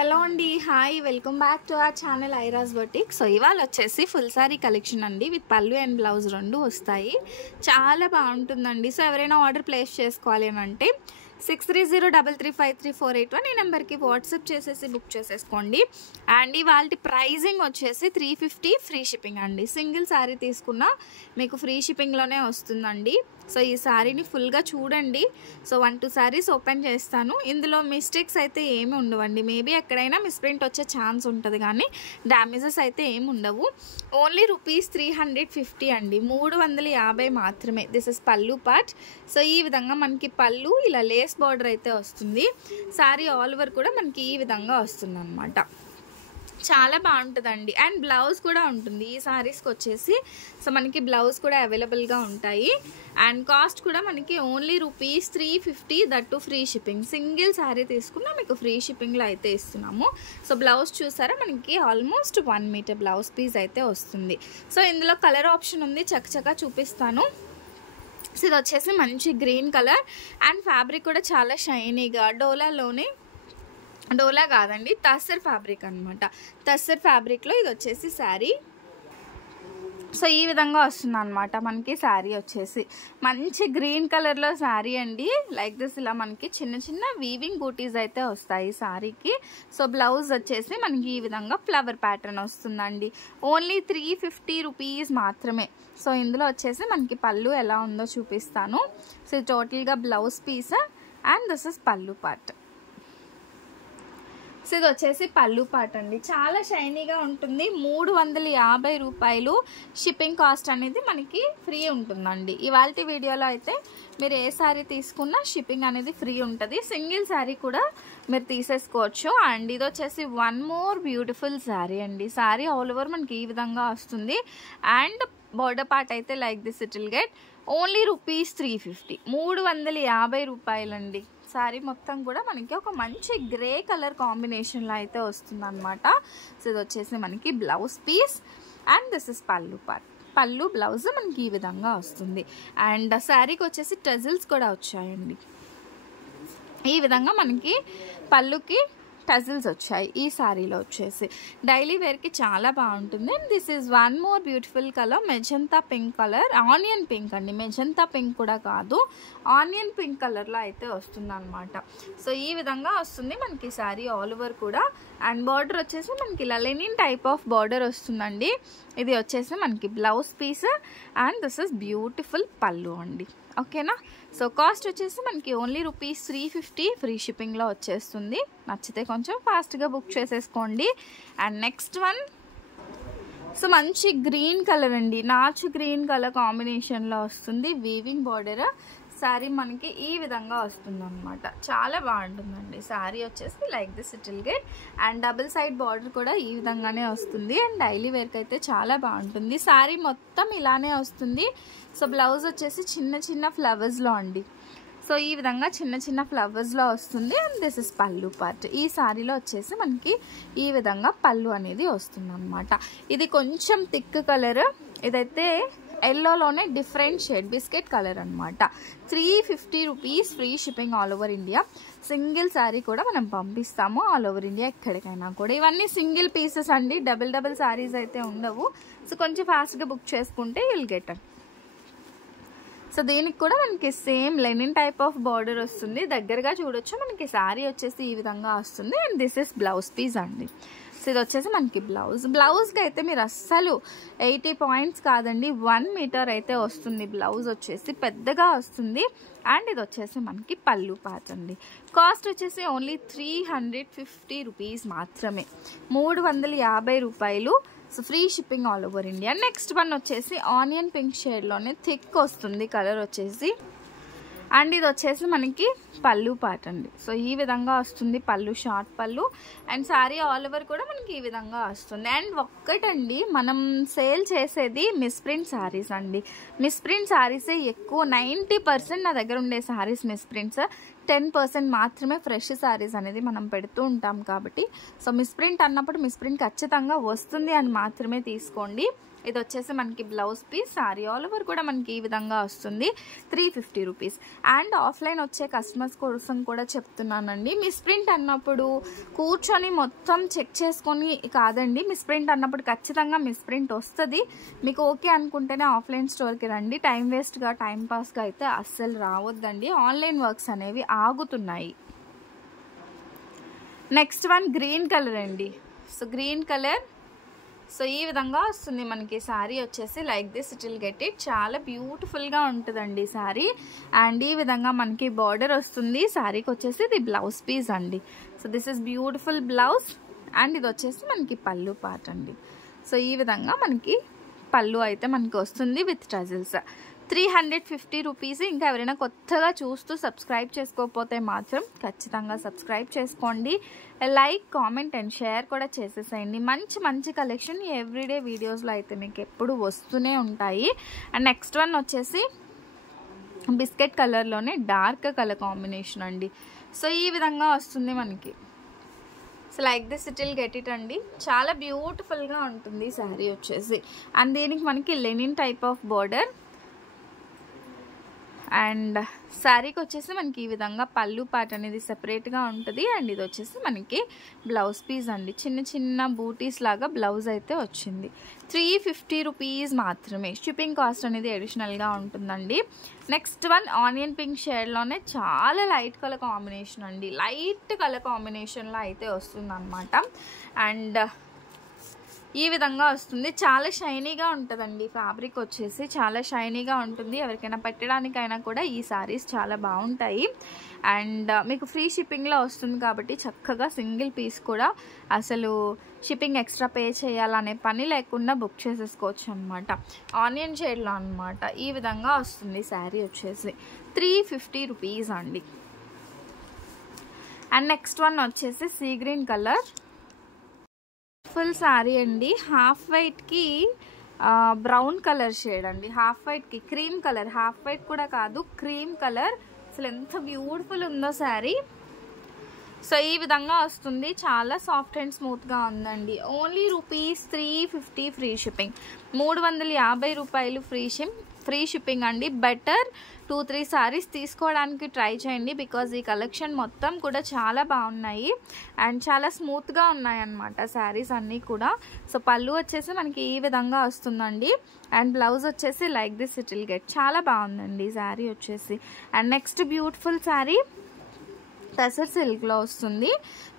Hello అండి, hi, welcome back to our channel ఐరాస్ boutique. So ఇవాళ వచ్చేసి ఫుల్ సారీ కలెక్షన్ అండి, విత్ పళ్ళు అండ్ బ్లౌజ్ రెండు వస్తాయి. చాలా బాగుంటుందండి. సో ఎవరైనా ఆర్డర్ ప్లేస్ చేసుకోవాలి అని అంటే 6303353481 ఈ నెంబర్కి వాట్సాప్ చేసేసి బుక్ చేసేసుకోండి. అండ్ ఇవాళ ప్రైజింగ్ వచ్చేసి 350 ఫ్రీ షిప్పింగ్ అండి. సింగిల్ శారీ తీసుకున్నా మీకు ఫ్రీ షిప్పింగ్లోనే వస్తుందండి. సో ఈ శారీని ఫుల్గా చూడండి. సో 1-2 శారీస్ ఓపెన్ చేస్తాను. ఇందులో మిస్టేక్స్ అయితే ఏమి ఉండవండి. మేబీ ఎక్కడైనా మిస్ప్రింట్ వచ్చే ఛాన్స్ ఉంటుంది, కానీ డ్యామేజెస్ అయితే ఏమి ఉండవు. ఓన్లీ ₹350 అండి, 350 మాత్రమే. దిస్ ఇస్ పళ్ళు పార్ట్. సో ఈ విధంగా మనకి పళ్ళు ఇలా లేస్ బార్డర్ అయితే వస్తుంది. శారీ ఆల్ ఓవర్ కూడా మనకి ఈ విధంగా వస్తుంది అన్నమాట. చాలా బాగుంటుందండి. అండ్ బ్లౌజ్ కూడా ఉంటుంది ఈ శారీస్కి వచ్చేసి. సో మనకి బ్లౌజ్ కూడా అవైలబుల్గా ఉంటాయి. అండ్ కాస్ట్ కూడా మనకి only ₹350, that free shipping. Single sari తీసుకున్నా మీకు ఫ్రీ షిప్పింగ్లో అయితే ఇస్తున్నాము. సో బ్లౌజ్ చూసారా, మనకి ఆల్మోస్ట్ 1 మీటర్ బ్లౌజ్ పీస్ అయితే వస్తుంది. సో ఇందులో కలర్ ఆప్షన్ ఉంది, చక్కచక్క చూపిస్తాను. సో ఇది వచ్చేసి మంచి గ్రీన్ కలర్ అండ్ ఫ్యాబ్రిక్ కూడా చాలా షైనీగా, డోలా కాదండి, టస్సర్ ఫ్యాబ్రిక్ అనమాట. టస్సర్ ఫ్యాబ్రిక్లో ఇది వచ్చేసి శారీ. సో ఈ విధంగా వస్తుంది అనమాట మనకి శారీ వచ్చేసి. మంచి గ్రీన్ కలర్లో శారీ అండి. లైక్ దిస్ ఇలా మనకి చిన్న చిన్న వీవింగ్ బూటీస్ అయితే వస్తాయి శారీకి. సో బ్లౌజ్ వచ్చేసి మనకి ఈ విధంగా ఫ్లవర్ ప్యాటర్న్ వస్తుందండి. ఓన్లీ ₹350 మాత్రమే. సో ఇందులో వచ్చేసి మనకి పళ్ళు ఎలా ఉందో చూపిస్తాను. సో టోటల్గా blouse piece and this is పళ్ళు పార్ట్. సో ఇది వచ్చేసి పళ్ళు పార్ట్ అండి. చాలా షైనీగా ఉంటుంది. ₹350 షిప్పింగ్ కాస్ట్ అనేది మనకి ఫ్రీ ఉంటుందండి. ఇవాళ వీడియోలో అయితే మీరు ఏ శారీ తీసుకున్నా షిప్పింగ్ అనేది ఫ్రీ ఉంటుంది. సింగిల్ శారీ కూడా మీరు తీసేసుకోవచ్చు. అండ్ ఇది వచ్చేసి వన్ మోర్ బ్యూటిఫుల్ శారీ అండి. శారీ ఆల్ ఓవర్ మనకి ఈ విధంగా వస్తుంది. అండ్ బోర్డర్ పార్ట్ అయితే like this it will get only ₹350, ₹350 అండి. శారీ మొత్తం కూడా మనకి ఒక మంచి గ్రే కలర్ కాంబినేషన్లో అయితే వస్తుంది అనమాట. సో ఇది వచ్చేసి మనకి blouse piece and this is పళ్ళు పార్ట్. పళ్ళు బ్లౌజ్ మనకి ఈ విధంగా వస్తుంది. అండ్ శారీకి వచ్చేసి టజిల్స్ కూడా వచ్చాయండి. ఈ విధంగా మనకి పళ్ళుకి టజిల్స్ వచ్చాయి ఈ శారీలో వచ్చేసి. డైలీ వేర్కి చాలా బాగుంటుంది. And this is one more beautiful colour, magenta pink colour, onion pink అండి. మెజంతా పింక్ కూడా కాదు, ఆనియన్ పింక్ కలర్లో అయితే వస్తుంది అనమాట. సో ఈ విధంగా వస్తుంది మనకి శారీ ఆల్ ఓవర్ కూడా. అండ్ బార్డర్ వచ్చేసి మనకి ఇలా లెనిన్ టైప్ ఆఫ్ బార్డర్ వస్తుందండి. ఇది వచ్చేసి మనకి blouse piece and this is beautiful pallu అండి. ఓకేనా. సో కాస్ట్ వచ్చేసి మనకి ఓన్లీ ₹350 ఫ్రీ షిప్పింగ్లో వచ్చేస్తుంది. నచ్చితే కొంచెం ఫాస్ట్గా బుక్ చేసేసుకోండి. అండ్ నెక్స్ట్ వన్, సో మంచి గ్రీన్ కలర్ అండి, నాచు గ్రీన్ కలర్ కాంబినేషన్లో వస్తుంది. వీవింగ్ బార్డర్ శారీ మనకి ఈ విధంగా వస్తుంది అనమాట. చాలా బాగుంటుందండి. శారీ వచ్చేసి like this it will get. And double side border కూడా ఈ విధంగానే వస్తుంది. అండ్ డైలీ వేర్కి అయితే చాలా బాగుంటుంది. శారీ మొత్తం ఇలానే వస్తుంది. సో బ్లౌజ్ వచ్చేసి చిన్న చిన్న ఫ్లవర్స్లో అండి. సో ఈ విధంగా చిన్న చిన్న ఫ్లవర్స్లో వస్తుంది. అండ్ దిస్ ఇస్ పళ్ళు పార్ట్. ఈ శారీలో వచ్చేసి మనకి ఈ విధంగా పళ్ళు అనేది వస్తుంది అనమాట. ఇది కొంచెం థిక్ కలర్, ఇదైతే ఎల్లోలోనే డిఫరెంట్ షేడ్ బిస్కెట్ కలర్ అనమాట. ₹350 free shipping all over India. Single sari కూడా మనం పంపిస్తాము ఆల్ ఓవర్ ఇండియా, ఎక్కడికైనా కూడా. ఇవన్నీ సింగిల్ పీసెస్ అండి, డబుల్ శారీస్ అయితే ఉండవు. సో కొంచెం ఫాస్ట్గా బుక్ చేసుకుంటే విల్ గెట్. సో దీనికి కూడా మనకి same linen type of border వస్తుంది. దగ్గరగా చూడొచ్చు, మనకి శారీ వచ్చేసి ఈ విధంగా వస్తుంది. And this is blouse piece అండి. సో ఇది వచ్చేసి మనకి బ్లౌజ్కి అయితే మీరు అస్సలు 80 పాయింట్స్ కాదండి, 1 మీటర్ అయితే వస్తుంది. బ్లౌజ్ వచ్చేసి పెద్దగా వస్తుంది. అండ్ ఇది వచ్చేసి మనకి పళ్ళు పార్ట్ అండి. కాస్ట్ వచ్చేసి ఓన్లీ ₹350 మాత్రమే, ₹350. So free shipping all over India. Next one వచ్చేసి ఆనియన్ పింక్ షేడ్లోనే థిక్ వస్తుంది కలర్ వచ్చేసి. అండ్ ఇది వచ్చేసి మనకి పళ్ళు పార్ట్ అండి. సో ఈ విధంగా వస్తుంది పళ్ళు, షార్ట్ పళ్ళు. అండ్ శారీ ఆల్ ఓవర్ కూడా మనకి ఈ విధంగా వస్తుంది. అండ్ ఒక్కటండి, మనం సేల్ చేసేది మిస్ప్రింట్ శారీస్ అండి. మిస్ప్రింట్ శారీసే ఎక్కువ, 90% నా దగ్గర ఉండే శారీస్ మిస్ప్రింట్స్. 10% మాత్రమే ఫ్రెష్ శారీస్ అనేది మనం పెడుతూ ఉంటాం కాబట్టి సో మిస్ప్రింట్ అన్నప్పుడు మిస్ప్రింట్ ఖచ్చితంగా వస్తుంది అని మాత్రమే తీసుకోండి. ఇది వచ్చేసి మనకి blouse piece, sari all over కూడా మనకి ఈ విధంగా వస్తుంది 350 రూపీస్. అండ్ ఆఫ్లైన్ వచ్చే కస్టమర్స్ కోసం కూడా చెప్తున్నానండి, మిస్ప్రింట్ అన్నప్పుడు కూర్చొని మొత్తం చెక్ చేసుకొని కాదండి, మిస్ప్రింట్ అన్నప్పుడు ఖచ్చితంగా మిస్ప్రింట్ వస్తుంది. మీకు ఓకే అనుకుంటేనే ఆఫ్లైన్ స్టోర్కి రండి. టైం వేస్ట్గా టైం పాస్గా అయితే అస్సలు రావద్దండి. ఆన్లైన్ వర్క్స్ అనేవి ఆగుతున్నాయి. నెక్స్ట్ వన్ గ్రీన్ కలర్ అండి. సో గ్రీన్ కలర్, సో ఈ విధంగా వస్తుంది మనకి శారీ వచ్చేసి. Like this it will get it. చాలా బ్యూటిఫుల్గా ఉంటుందండి శారీ. అండ్ ఈ విధంగా మనకి బార్డర్ వస్తుంది. శారీకి వచ్చేసి ఇది బ్లౌజ్ పీస్ అండి. So this is beautiful blouse. And ఇది వచ్చేసి మనకి పళ్ళు పార్ట్ అండి. సో ఈ విధంగా మనకి పళ్ళు అయితే మనకి వస్తుంది విత్ టజిల్స్. 350 రూపీస్. ఇంకా ఎవరైనా కొత్తగా చూస్తూ సబ్స్క్రైబ్ చేసుకోకపోతే మాత్రం ఖచ్చితంగా సబ్స్క్రైబ్ చేసుకోండి. లైక్, కామెంట్ అండ్ షేర్ కూడా చేసేసేయండి. మంచి మంచి కలెక్షన్ ఎవ్రీడే వీడియోస్లో అయితే మీకు ఎప్పుడు వస్తూనే ఉంటాయి. అండ్ నెక్స్ట్ వన్ వచ్చేసి బిస్కెట్ కలర్లోనే డార్క్ కలర్ కాంబినేషన్ అండి. సో ఈ విధంగా వస్తుంది మనకి. So like this it will get it అండి. చాలా బ్యూటిఫుల్గా ఉంటుంది శారీ వచ్చేసి. అండ్ దీనికి మనకి Lenin type of border. And శారీకి వచ్చేసి మనకి ఈ విధంగా పళ్ళు పార్ట్ అనేది సెపరేట్గా ఉంటుంది. అండ్ ఇది వచ్చేసి మనకి బ్లౌజ్ పీస్ అండి. చిన్న చిన్న బూటీస్ లాగా బ్లౌజ్ అయితే వచ్చింది. 350 రూపీస్ మాత్రమే. షిప్పింగ్ కాస్ట్ అనేది అడిషనల్గా ఉంటుందండి. నెక్స్ట్ వన్ ఆనియన్ పింక్ షేడ్లోనే చాలా లైట్ కలర్ కాంబినేషన్ అండి. లైట్ కలర్ కాంబినేషన్లో అయితే వస్తుంది అనమాట. అండ్ ఈ విధంగా వస్తుంది. చాలా షైనీగా ఉంటుందండి. ఫ్యాబ్రిక్ వచ్చేసి చాలా షైనీగా ఉంటుంది. ఎవరికైనా పెట్టడానికైనా కూడా ఈ శారీస్ చాలా బాగుంటాయి. అండ్ మీకు ఫ్రీ షిప్పింగ్లో వస్తుంది కాబట్టి చక్కగా సింగిల్ పీస్ కూడా అసలు షిప్పింగ్ ఎక్స్ట్రా పే చేయాలనే పని లేకుండా బుక్ చేసేసుకోవచ్చు అనమాట. ఆనియన్ షేడ్లో అనమాట. ఈ విధంగా వస్తుంది శారీ వచ్చేసి. 350 రూపీస్ అండి. అండ్ నెక్స్ట్ వన్ వచ్చేసి sea green colour full sari అండి. హాఫ్ వైట్కి బ్రౌన్ కలర్ షేడ్ అండి. హాఫ్ వైట్కి క్రీమ్ కలర్, హాఫ్ వైట్ కూడా కాదు క్రీమ్ కలర్. అసలు ఎంత బ్యూటిఫుల్ ఉందో శారీ. సో ఈ విధంగా వస్తుంది. చాలా సాఫ్ట్ అండ్ స్మూత్గా ఉందండి. Only rupees 350 free shipping. 350 రూపాయలు ఫ్రీ షిప్పింగ్ అండి. బెటర్ 2-3 సారీస్ తీసుకోవడానికి ట్రై చేయండి. బికాజ్ ఈ కలెక్షన్ మొత్తం కూడా చాలా బాగున్నాయి అండ్ చాలా స్మూత్గా ఉన్నాయి అన్నమాట శారీస్ అన్నీ కూడా. సో పళ్ళు వచ్చేసి మనకి ఈ విధంగా వస్తుందండి. అండ్ బ్లౌజ్ వచ్చేసి like this it will get. చాలా బాగుందండి శారీ వచ్చేసి. And next beautiful sari tussar సిల్క్లో వస్తుంది.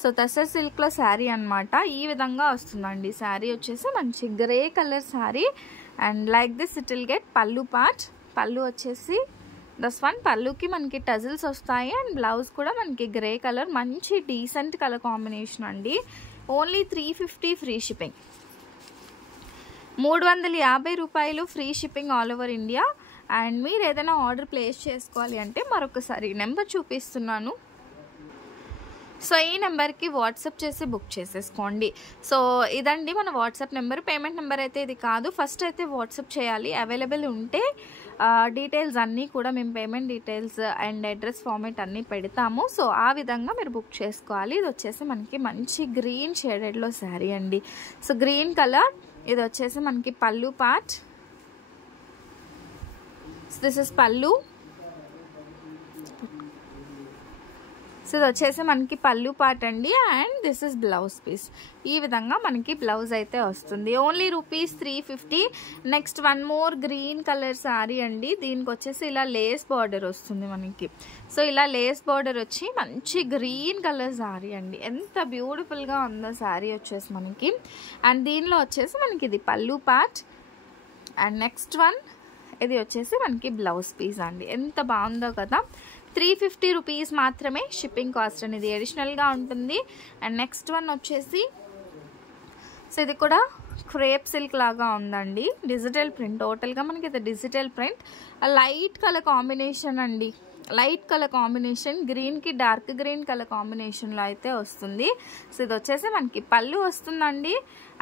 సో టసర్ సిల్క్లో శారీ అనమాట. ఈ విధంగా వస్తుందండి శారీ వచ్చేసి. మంచి grey colour sari. And like this it will get పళ్ళు పార్ట్. పళ్ళు వచ్చేసి దస్ వన్ పళ్ళుకి మనకి టజిల్స్ వస్తాయి. అండ్ బ్లౌజ్ కూడా మనకి గ్రే కలర్, మంచి డీసెంట్ కలర్ కాంబినేషన్ అండి. Only 350 free shipping. 350 రూపాయలు free shipping all over India. And మీరు ఏదైనా ఆర్డర్ ప్లేస్ చేసుకోవాలి అంటే మరొకసారి నెంబర్ చూపిస్తున్నాను. సో ఈ నెంబర్కి వాట్సాప్ చేసి బుక్ చేసేసుకోండి. సో ఇదండి మన వాట్సాప్ నెంబర్. పేమెంట్ నెంబర్ అయితే ఇది కాదు. ఫస్ట్ అయితే వాట్సాప్ చేయాలి. అవైలబుల్ ఉంటే డీటెయిల్స్ అన్నీ కూడా మేము payment details and address format అన్నీ పెడతాము. సో ఆ విధంగా మీరు బుక్ చేసుకోవాలి. ఇది వచ్చేసి మనకి మంచి గ్రీన్ షేడెడ్లో శారీ అండి. So green colour. ఇది వచ్చేసి మనకి పళ్ళు part. This is pallu. So ఇది వచ్చేసి మనకి పళ్ళు పార్ట్ అండి. And this is blouse piece. ఈ విధంగా మనకి బ్లౌజ్ అయితే వస్తుంది. Only rupees 350. Next one more green colour sari అండి. దీనికి వచ్చేసి ఇలా లేస్ బార్డర్ వస్తుంది మనకి. సో ఇలా లేస్ బార్డర్ వచ్చి మంచి గ్రీన్ కలర్ శారీ అండి. ఎంత బ్యూటిఫుల్గా ఉందో శారీ వచ్చేసి మనకి. అండ్ దీనిలో వచ్చేసి మనకి ఇది పళ్ళు పార్ట్. అండ్ నెక్స్ట్ వన్ ఇది వచ్చేసి మనకి బ్లౌజ్ పీస్ అండి. ఎంత బాగుందో కదా. 350 రూపీస్ మాత్రమే. షిప్పింగ్ కాస్ట్ అనేది అడిషనల్గా ఉంటుంది. అండ్ నెక్స్ట్ వన్ వచ్చేసి సో ఇది కూడా క్రేప్ సిల్క్ లాగా ఉందండి. Digital print. టోటల్గా మనకి ఇది digital print. Light colour combination అండి. లైట్ కలర్ కాంబినేషన్ గ్రీన్కి డార్క్ గ్రీన్ కలర్ కాంబినేషన్లో అయితే వస్తుంది. సో ఇది వచ్చేసి మనకి పళ్ళు వస్తుందండి.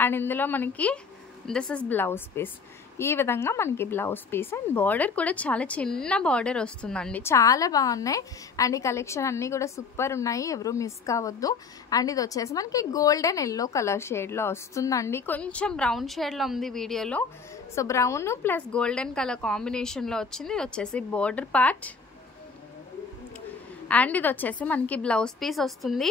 అండ్ ఇందులో మనకి దిస్ ఇస్ బ్లౌజ్ పీస్. ఈ విధంగా మనకి బ్లౌజ్ పీస్. అండ్ బార్డర్ కూడా చాలా చిన్న బార్డర్ వస్తుందండి, చాలా బాగున్నాయి. అండ్ ఈ కలెక్షన్ అన్నీ కూడా సూపర్ ఉన్నాయి, ఎవరు మిస్ కావద్దు. అండ్ ఇది వచ్చేసి మనకి గోల్డెన్ ఎల్లో కలర్ షేడ్లో వస్తుందండి, కొంచెం బ్రౌన్ షేడ్లో ఉంది వీడియోలో. So brown plus golden colour కాంబినేషన్లో వచ్చింది. ఇది వచ్చేసి బార్డర్ పార్ట్. అండ్ ఇది వచ్చేసి మనకి బ్లౌజ్ పీస్ వస్తుంది.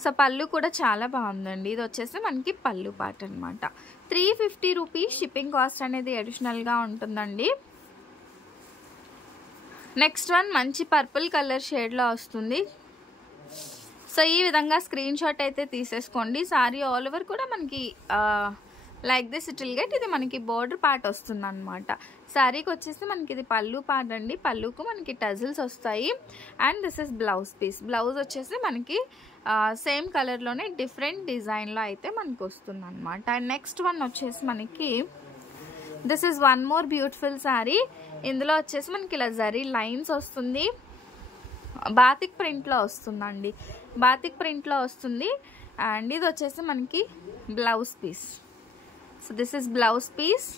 సో పళ్ళు కూడా చాలా బాగుందండి. ఇది వచ్చేసి మనకి పళ్ళు పార్ట్ అనమాట. 350 రూపీస్ షిప్పింగ్ కాస్ట్ అనేది అడిషనల్గా ఉంటుందండి. నెక్స్ట్ వన్ మంచి పర్పుల్ కలర్ షేడ్లో వస్తుంది. సో ఈ విధంగా స్క్రీన్ షాట్ అయితే తీసేసుకోండి. సారీ ఆల్ ఓవర్ కూడా మనకి like this it will get. ఇది మనకి బోర్డర్ పార్ట్ వస్తుంది అనమాట. శారీకి వచ్చేసి మనకి ఇది పళ్ళు పార్ట్ అండి, పళ్ళుకు మనకి టజిల్స్ వస్తాయి. And this is blouse piece. Blouse వచ్చేసి మనకి సేమ్ కలర్లోనే డిఫరెంట్ డిజైన్లో అయితే మనకి వస్తుంది అనమాట. అండ్ నెక్స్ట్ వన్ వచ్చేసి మనకి this is one more beautiful sari. ఇందులో వచ్చేసి మనకి ఇలా జరీ లైన్స్ వస్తుంది, బాతిక్ ప్రింట్లో వస్తుందండి, బాతిక్ ప్రింట్లో వస్తుంది. అండ్ ఇది వచ్చేసి మనకి blouse piece. So this is blouse piece.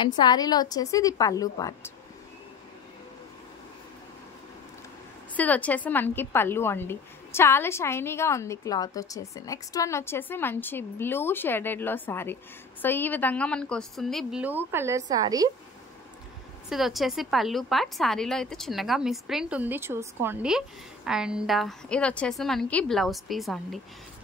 And శారీలో వచ్చేసి ఇది పళ్ళు పార్ట్. సో ఇది వచ్చేసి మనకి పళ్ళు అండి, చాలా షైనీగా ఉంది క్లాత్ వచ్చేసి. నెక్స్ట్ వన్ వచ్చేసి మంచి బ్లూ షేడెడ్లో శారీ. సో ఈ విధంగా మనకు వస్తుంది బ్లూ కలర్ శారీ. సో ఇది వచ్చేసి పళ్ళు పార్ట్. శారీలో అయితే చిన్నగా మిస్ప్రింట్ ఉంది, చూసుకోండి. అండ్ ఇది వచ్చేసి మనకి బ్లౌజ్ పీస్ అండి.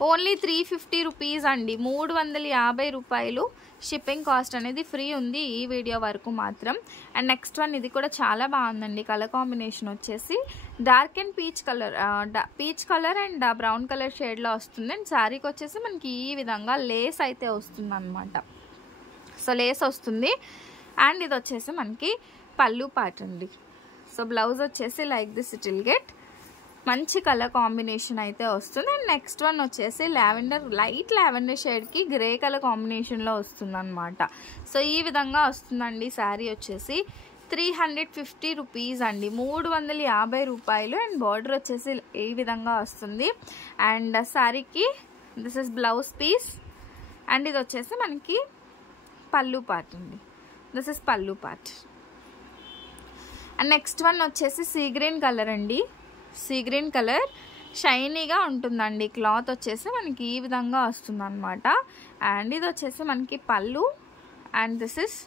ఓన్లీ 350 రూపీస్ అండి, 350 రూపాయలు. షిప్పింగ్ కాస్ట్ అనేది ఫ్రీ ఉంది ఈ వీడియో వరకు మాత్రం. అండ్ నెక్స్ట్ వన్ ఇది కూడా చాలా బాగుందండి. కలర్ కాంబినేషన్ వచ్చేసి dark and peach colour and brown colour షేడ్లో వస్తుంది. అండ్ శారీకి వచ్చేసి మనకి ఈ విధంగా లేస్ అయితే వస్తుంది అనమాట. సో లేస్ వస్తుంది. అండ్ ఇది వచ్చేసి మనకి పళ్ళు పార్ట్ అండి. సో బ్లౌజ్ వచ్చేసి like this it will get. మంచి కలర్ కాంబినేషన్ అయితే వస్తుంది. అండ్ నెక్స్ట్ వన్ వచ్చేసి లావెండర్, లైట్ లావెండర్ షేడ్కి గ్రే కలర్ కాంబినేషన్లో వస్తుంది అనమాట. సో ఈ విధంగా వస్తుందండి. శారీ వచ్చేసి 350 రూపీస్ అండి, 350 రూపాయలు. అండ్ బార్డర్ వచ్చేసి ఈ విధంగా వస్తుంది. అండ్ శారీకి this is blouse piece. And ఇది వచ్చేసి మనకి పళ్ళు పార్ట్ అండి. దిస్ ఇస్ పళ్ళు పార్ట్. అండ్ నెక్స్ట్ వన్ వచ్చేసి సీ గ్రీన్ కలర్ అండి. సీ గ్రీన్ కలర్ షైనీగా ఉంటుందండి. క్లాత్ వచ్చేసి మనకి ఈ విధంగా వస్తుంది అనమాట. అండ్ ఇది వచ్చేసి మనకి పళ్ళు. And this is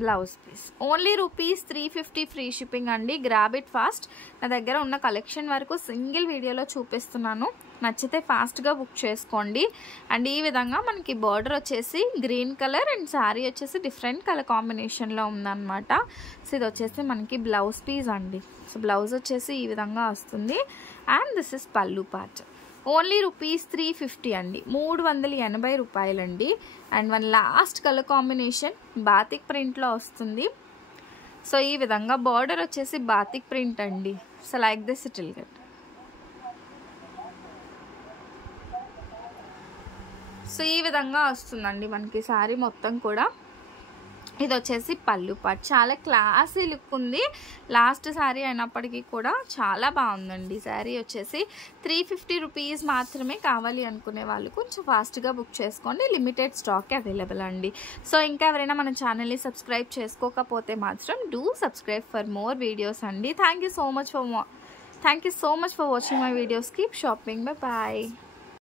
blouse piece. Only rupees 350 free shipping అండి. Grab it fast. నా దగ్గర ఉన్న కలెక్షన్ వరకు సింగిల్ వీడియోలో చూపిస్తున్నాను, నచ్చితే ఫాస్ట్గా బుక్ చేసుకోండి. అండ్ ఈ విధంగా మనకి బార్డర్ వచ్చేసి గ్రీన్ కలర్ అండ్ శారీ వచ్చేసి డిఫరెంట్ కలర్ కాంబినేషన్లో ఉందన్నమాట. సో ఇది వచ్చేసి మనకి బ్లౌజ్ పీస్ అండి. సో బ్లౌజ్ వచ్చేసి ఈ విధంగా వస్తుంది. అండ్ దిస్ ఇస్ పళ్ళు పార్ట్. ఓన్లీ రూపీస్ 350 అండి, 380 రూపాయలండి. And one last colour combination batik ప్రింట్లో వస్తుంది. సో ఈ విధంగా బార్డర్ వచ్చేసి బాతిక్ ప్రింట్ అండి. So like this it will get. So ఈ విధంగా వస్తుందండి మనకి శారీ మొత్తం కూడా. ఇది వచ్చేసి పళ్ళు పార్ట్. చాలా క్లాసీ లుక్ ఉంది. లాస్ట్ శారీ అయినప్పటికీ కూడా చాలా బాగుందండి. శారీ వచ్చేసి 350 రూపీస్ మాత్రమే. కావాలి అనుకునే వాళ్ళు కొంచెం ఫాస్ట్గా బుక్ చేసుకోండి, లిమిటెడ్ స్టాక్ అవైలబుల్ అండి. సో ఇంకా ఎవరైనా మన ఛానల్ని సబ్స్క్రైబ్ చేసుకోకపోతే మాత్రం do subscribe for more videos అండి. Thank you so much for watching my videos. Keep shopping. Bye bye.